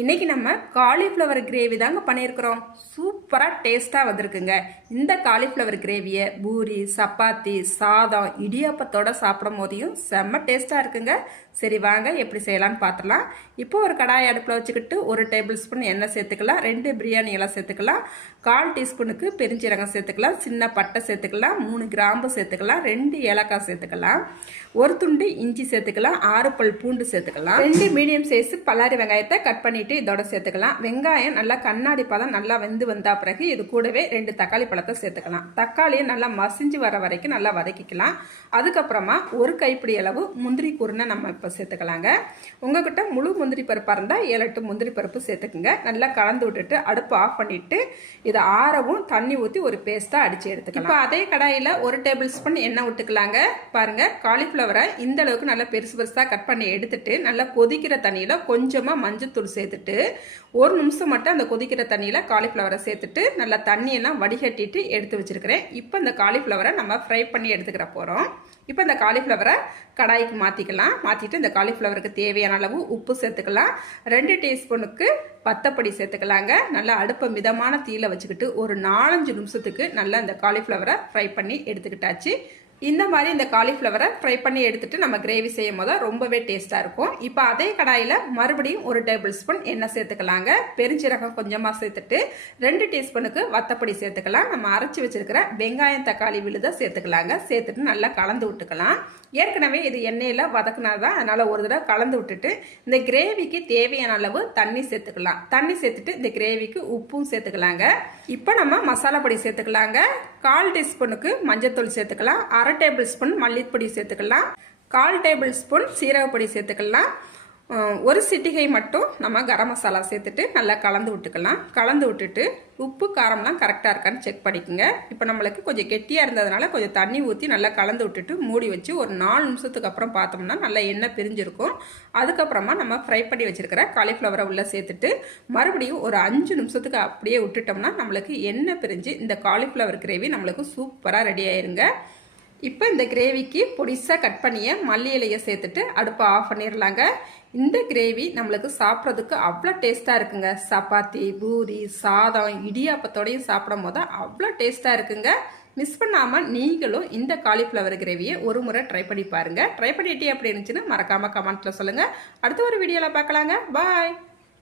இன்னைக்கு நம்ம cauliflower gravy தாங்க பண்ணியிருக்கிறோம். சூப்பராக டேஸ்ட்டாக வந்திருக்குங்க. இந்த காலிஃப்ளவர் கிரேவியை பூரி, சப்பாத்தி, சாதம், இடியாப்பத்தோட சாப்பிடும் போதையும் செம்ம டேஸ்ட்டாக இருக்குங்க. சரி வாங்க எப்படி செய்யலான்னு பார்த்துலாம். இப்போ ஒரு கடாய் அடுப்பில் வச்சுக்கிட்டு 1 டேபிள் ஸ்பூன் எண்ணெய் சேர்த்துக்கலாம், 2 பிரியாணி இலை சேர்த்துக்கலாம், 1/4 டீஸ்பூனுக்கு பெருஞ்சீரகம் சேர்த்துக்கலாம், சின்ன பட்டை சேர்த்துக்கலாம், 3 கிராம்பு சேர்த்துக்கலாம், 2 ஏலக்காய் சேர்த்துக்கலாம், 1 துண்டு இஞ்சி சேர்த்துக்கலாம், 6 பல் பூண்டு சேர்த்துக்கலாம், 2 மீடியம் சைஸ் பல்லாரி வெங்காயத்தை கட் பண்ணி இதோட சேர்த்துக்கலாம். வெங்காயம் நல்லா கண்ணாடி பதம் நல்லா வெந்து வந்தா பிறகு இது கூடவே 2 தக்காளி பழத்தை சேர்த்துக்கலாம். தக்காளியை நல்லா மசிஞ்சு வர வரைக்கும் நல்லா வதக்கிக்கலாம். அதுக்கப்புறமா 1 கைப்பிடி அளவு முந்திரி கூறுனை நம்ம இப்போ சேர்த்துக்கலாங்க. உங்ககிட்ட முழு முந்திரி பருப்பாக இருந்தால் 7-8 முந்திரி பருப்பு சேர்த்துக்குங்க. நல்லா கலந்து விட்டுட்டு அடுப்பு ஆஃப் பண்ணிட்டு இதை ஆறவும் தண்ணி ஊற்றி ஒரு பேஸ்ட்டாக அடித்து எடுத்துக்கலாம். இப்போ அதே கடாயில் 1 டேபிள் ஸ்பூன் எண்ணெய் விட்டுக்கலாங்க. பாருங்க, காலிஃப்ளவரை இந்த அளவுக்கு நல்லா பெருசு பெருசாக கட் பண்ணி எடுத்துட்டு நல்லா கொதிக்கிற தண்ணியில் கொஞ்சமாக மஞ்சத்தூள் சேர்த்துட்டு 1 நிமிஷம் மட்டும் அந்த கொதிக்கிற தண்ணியில் காலிஃப்ளவரை சேர்த்துட்டு நல்லா தண்ணியெல்லாம் வடிகட்டிட்டு எடுத்து வச்சிருக்கிறேன். இப்போ இந்த காலிஃப்ளவரை நம்ம ஃப்ரை பண்ணி எடுத்துக்கிற போகிறோம். இப்போ இந்த காலிஃப்ளவரை கடாய்க்கு மாற்றிக்கலாம். மாற்றிட்டு இந்த காலிஃப்ளவருக்கு தேவையான அளவு உப்பு சேர்த்துக்கலாம். 2 டீஸ்பூனுக்கு பத்தப்பொடி சேர்த்துக்கலாங்க. நல்லா அடுப்பை மிதமான தீயில வச்சுக்கிட்டு ஒரு 4-5 நிமிஷத்துக்கு நல்லா இந்த காலிஃப்ளவரை ஃப்ரை பண்ணி எடுத்துக்கிட்டாச்சு. இந்த மாதிரி இந்த காலிஃப்ளவரை ஃப்ரை பண்ணி எடுத்துட்டு நம்ம கிரேவி செய்யும் போது ரொம்பவே டேஸ்ட்டாக இருக்கும். இப்போ அதே கடாயில் மறுபடியும் 1 டேபிள் ஸ்பூன் எண்ணெய் சேர்த்துக்கலாங்க. பெருஞ்சீரகம் கொஞ்சமாக சேர்த்துட்டு 2 டீஸ்பூனுக்கு வத்தப்பொடி சேர்த்துக்கலாம். நம்ம அரைச்சி வச்சிருக்கிற வெங்காயம் தக்காளி விழுதை சேர்த்துக்கலாங்க. சேர்த்துட்டு நல்லா கலந்து விட்டுக்கலாம். ஏற்கனவே இது எண்ணெயில் வதக்குனாதான், அதனால் ஒரு தடவை கலந்து விட்டுட்டு இந்த கிரேவிக்கு தேவையான அளவு தண்ணி சேர்த்துக்கலாம். தண்ணி சேர்த்துட்டு இந்த கிரேவிக்கு உப்பும் சேர்த்துக்கலாங்க. இப்போ நம்ம மசாலா பொடி சேர்த்துக்கலாங்க. 1/4 டீஸ்பூனுக்கு மஞ்சத்தூள் சேர்த்துக்கலாம், 1/2 டேபிள் ஸ்பூன் மல்லிப்பொடி சேர்த்துக்கலாம், 1/4 டேபிள் ஸ்பூன் சீரகப்பொடி சேர்த்துக்கலாம், 1 சிட்டிகை மட்டும் நம்ம கரம் மசாலா சேர்த்துட்டு நல்லா கலந்து விட்டுக்கலாம். கலந்து விட்டுட்டு உப்பு காரம்லாம் கரெக்டாக இருக்கான்னு செக் பண்ணிக்கோங்க. இப்போ நம்மளுக்கு கொஞ்சம் கெட்டியாக இருந்ததுனால கொஞ்சம் தண்ணி ஊற்றி நல்லா கலந்து விட்டுட்டு மூடி வச்சு ஒரு 4 நிமிஷத்துக்கு அப்புறம் பார்த்தோம்னா நல்லா எண்ணெய் பிரிஞ்சிருக்கும். அதுக்கப்புறமா நம்ம ஃப்ரை பண்ணி வச்சிருக்கிற காலிஃப்ளவரை உள்ளே சேர்த்துட்டு மறுபடியும் ஒரு 5 நிமிஷத்துக்கு அப்படியே விட்டுட்டோம்னா நம்மளுக்கு எண்ணெய் பிரிஞ்சு இந்த காலிஃப்ளவர் கிரேவி நம்மளுக்கு சூப்பராக ரெடி ஆயிருங்க. இப்போ இந்த கிரேவிக்கு பொடிசாக கட் பண்ணிய மல்லி இலையை சேர்த்துட்டு அடுப்பை ஆஃப் பண்ணிடலாங்க. இந்த கிரேவி நம்மளுக்கு சாப்பிட்றதுக்கு அவ்வளோ டேஸ்ட்டாக இருக்குங்க. சப்பாத்தி, பூரி, சாதம், இடியாப்பத்தோடையும் சாப்பிடும் போது அவ்வளோ டேஸ்ட்டாக இருக்குங்க. மிஸ் பண்ணாமல் நீங்களும் இந்த காலிஃப்ளவர் கிரேவியை ஒரு முறை ட்ரை பண்ணி பாருங்கள். ட்ரை பண்ணிட்டே அப்படி இருந்துச்சுன்னா மறக்காமல் கமெண்ட்டில் சொல்லுங்கள். அடுத்த ஒரு வீடியோவில் பார்க்கலாங்க. பாய்.